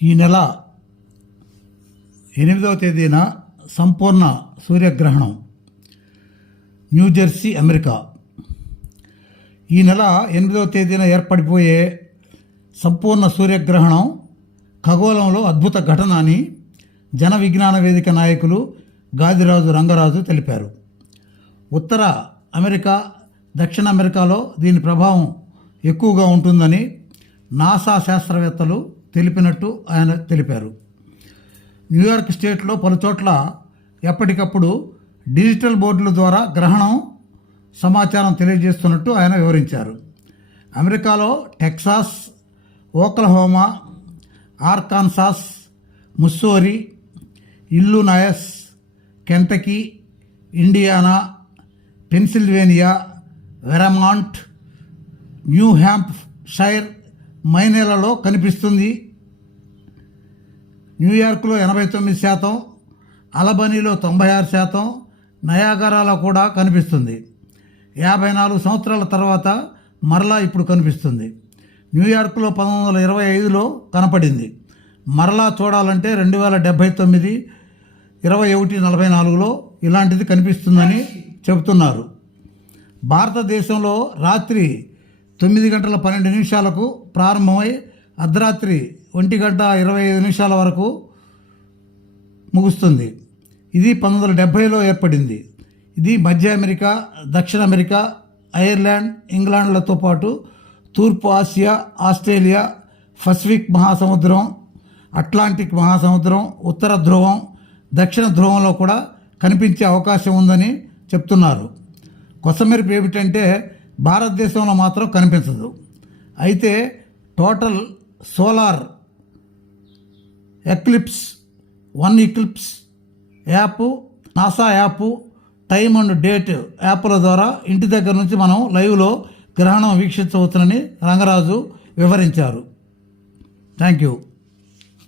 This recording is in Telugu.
ఈ నెల ఎనిమిదవ తేదీన సంపూర్ణ సూర్యగ్రహణం న్యూజెర్సీ అమెరికా. ఈ నెల ఎనిమిదవ తేదీన ఏర్పడిపోయే సంపూర్ణ సూర్యగ్రహణం ఖగోళంలో అద్భుత ఘటన అని జన విజ్ఞాన వేదిక నాయకులు గాదిరాజు రంగరాజు తెలిపారు. ఉత్తర అమెరికా దక్షిణ అమెరికాలో దీని ప్రభావం ఎక్కువగా ఉంటుందని నాసా శాస్త్రవేత్తలు తెలిపినట్టు ఆయన తెలిపారు. న్యూయార్క్ స్టేట్లో పలుచోట్ల ఎప్పటికప్పుడు డిజిటల్ బోర్డుల ద్వారా గ్రహణం సమాచారం తెలియజేస్తున్నట్టు ఆయన వివరించారు. అమెరికాలో Texas Oklahoma Arkansas Missouri Illinois Kentucky Indiana Pennsylvania Vermont New Hampshire మైనేలలో కనిపిస్తుంది. న్యూయార్క్లో ఎనభై తొమ్మిది శాతం అలబనీలో తొంభై ఆరు శాతం నయాగరాలో కూడా కనిపిస్తుంది. యాభై నాలుగు సంవత్సరాల తర్వాత మరలా ఇప్పుడు కనిపిస్తుంది. న్యూయార్క్లో పంతొమ్మిది వందల ఇరవై ఐదులో కనపడింది. మరలా చూడాలంటే రెండు వేల డెబ్భై తొమ్మిది ఇరవై ఒకటి నలభై నాలుగులో ఇలాంటిది కనిపిస్తుందని చెబుతున్నారు. భారతదేశంలో రాత్రి తొమ్మిది గంటల పన్నెండు నిమిషాలకు ప్రారంభమై అర్ధరాత్రి ఒంటి గంట ఇరవై ఐదు నిమిషాల వరకు ముగుస్తుంది. ఇది పంతొమ్మిది వందల డెబ్భైలో ఏర్పడింది. ఇది మధ్య అమెరికా దక్షిణ అమెరికా ఐర్లాండ్ ఇంగ్లాండ్లతో పాటు తూర్పు ఆసియా ఆస్ట్రేలియా పసిఫిక్ మహాసముద్రం అట్లాంటిక్ మహాసముద్రం ఉత్తర ధ్రువం దక్షిణ ధ్రువంలో కూడా కనిపించే అవకాశం ఉందని చెప్తున్నారు. కొసమెరుపు ఏమిటంటే భారతదేశంలో మాత్రం కనిపించదు. అయితే total solar eclipse one eclipse app NASA app time and date యాప్ల ద్వారా ఇంటి దగ్గర నుంచి మనం లైవ్లో గ్రహణం వీక్షించవచ్చునని రంగరాజు వివరించారు. Thank you.